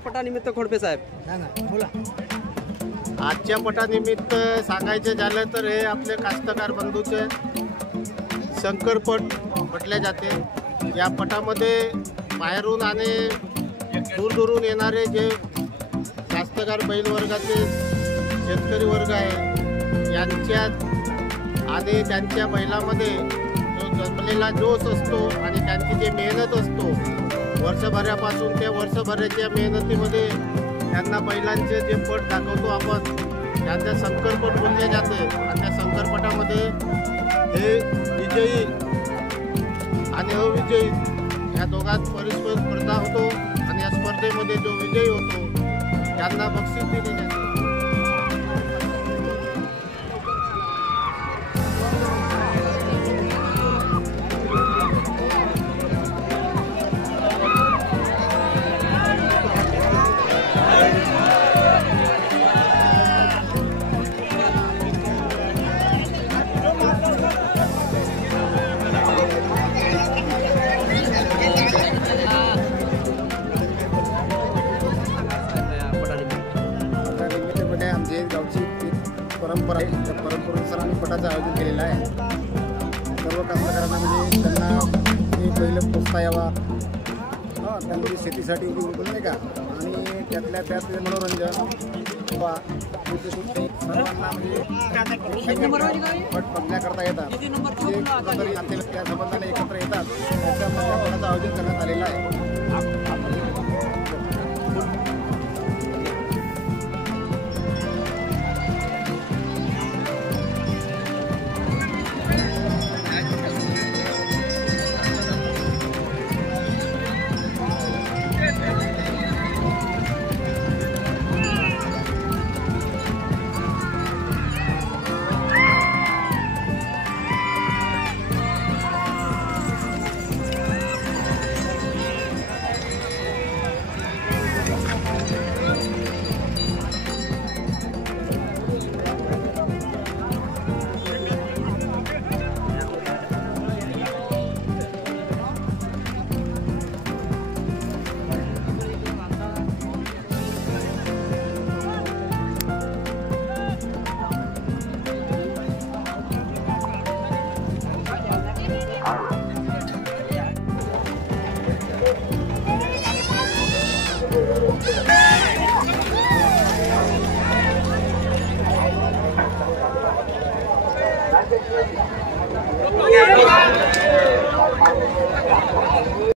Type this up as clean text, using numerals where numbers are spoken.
आजच्या पटानिमित्त खोडपे साहेब बोला। आजच्या पटानिमित्त सांगायचे झालं तर हे आपले कास्तकार बंधूचे शंकरपट म्हटले जाते। या पटामध्ये बाहेरून आणि दूरदूरून येणारे जे कास्तकार बैल वर्गाचे शेतकरी वर्ग आहे यांच्यात आणि त्यांच्या बैलामध्ये जो जमलेला जोश असतो आणि त्यांची जी मेहनत असतो वर्षभरापासून त्या वर्षभराच्या मेहनतीमध्ये त्यांना बैलांचे जे पट दाखवतो आपण त्यांच्या शंकरपट बोलले जाते। आणि त्या शंकरपटामध्ये हे विजयी आणि अविजयी या दोघांत परस्पर स्पर्धा होतो आणि या स्पर्धेमध्ये जो विजयी होतो त्यांना बक्षीस दिले जाते। गावची परंपरा आहे, त्या परंपरेनुसार आम्ही पटाचं आयोजन केलेलं आहे। सर्व कास्तकारांना म्हणजे त्यांना पहिलं पोचता यावा, त्यांची शेतीसाठी उभी नाही का, आणि त्यातल्या त्यात मनोरंजन वा सर्वांना म्हणजे पट बघण्याकरता येतात, जे कुठंतरी नातेवाईक त्या संबंधाने एकत्र येतात, त्याच्या पटाचं आयोजन करण्यात आलेलं आहे।